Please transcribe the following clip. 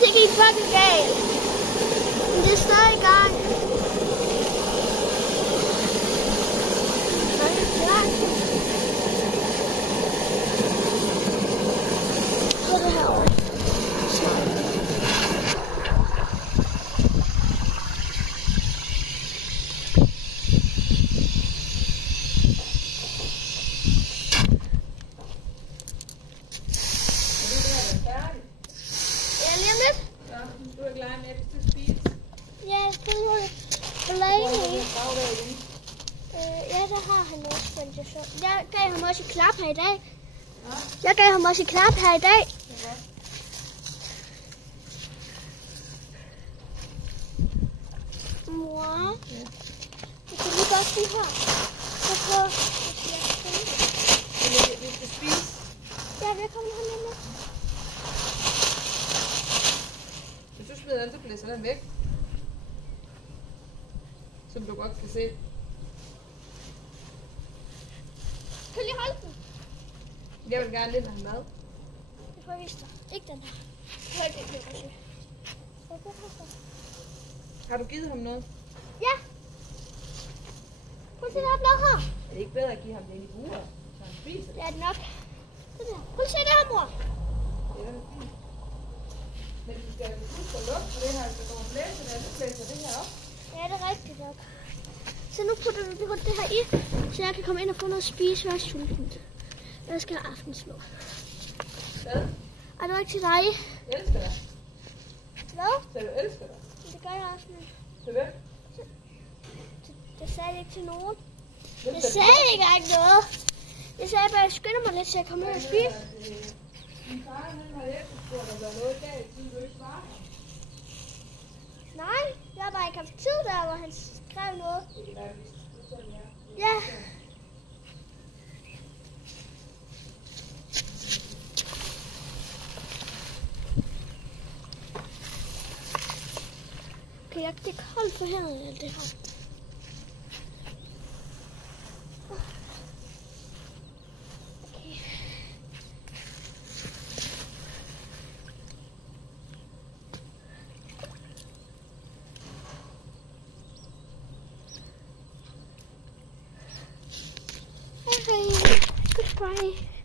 det gik fucking galt. Men det er stadig i gang. Så er det herovre. Ja, der har han også, men det så. Jeg gav ham også et klap her i dag. Jeg gav ham også et klap her i dag. Mor. Jeg kan lige godt lige her. Så prøv. Vi skal spise. Ja, velkommen her med. Hvis du smider den, så blæser den væk. Som du godt kan se. Kan lige holde den? Jeg vil gerne lidt have mad. Jeg får vise dig. Ikke den her. Hold det, det er Har du givet ham noget? Ja. Prøv at se, der er blad her. Er det ikke bedre at give ham det ind i buret, så han spiser det? Det er det nok. Prøv at se det her, mor. Det er fint. Men du skal huske at lukke for det her, så kommer blæse der, så blæser det her op. Ja, det er rigtigt nok. Så nu putter du det her i, så jeg kan komme ind og få noget at spise, og jeg er sulten. Jeg skal have aftensmad. Hvad? Er det ikke til dig? Jeg elsker dig. Hvad? Så du elsker dig? Det gør jeg også, men... Til hvem? Det sagde jeg ikke til nogen. Hvem Jeg sagde ikke engang noget. Jeg sagde bare, at jeg skynder mig lidt, så jeg kommer ud og spise. Min far, han har efterspurgt, at der er noget galt, siden du ikke svarer. Nej, jeg har bare ikke haft tid der, hvor han skrev noget. Ja. Okay, det er koldt for hænderne, det her. Okay. Goodbye.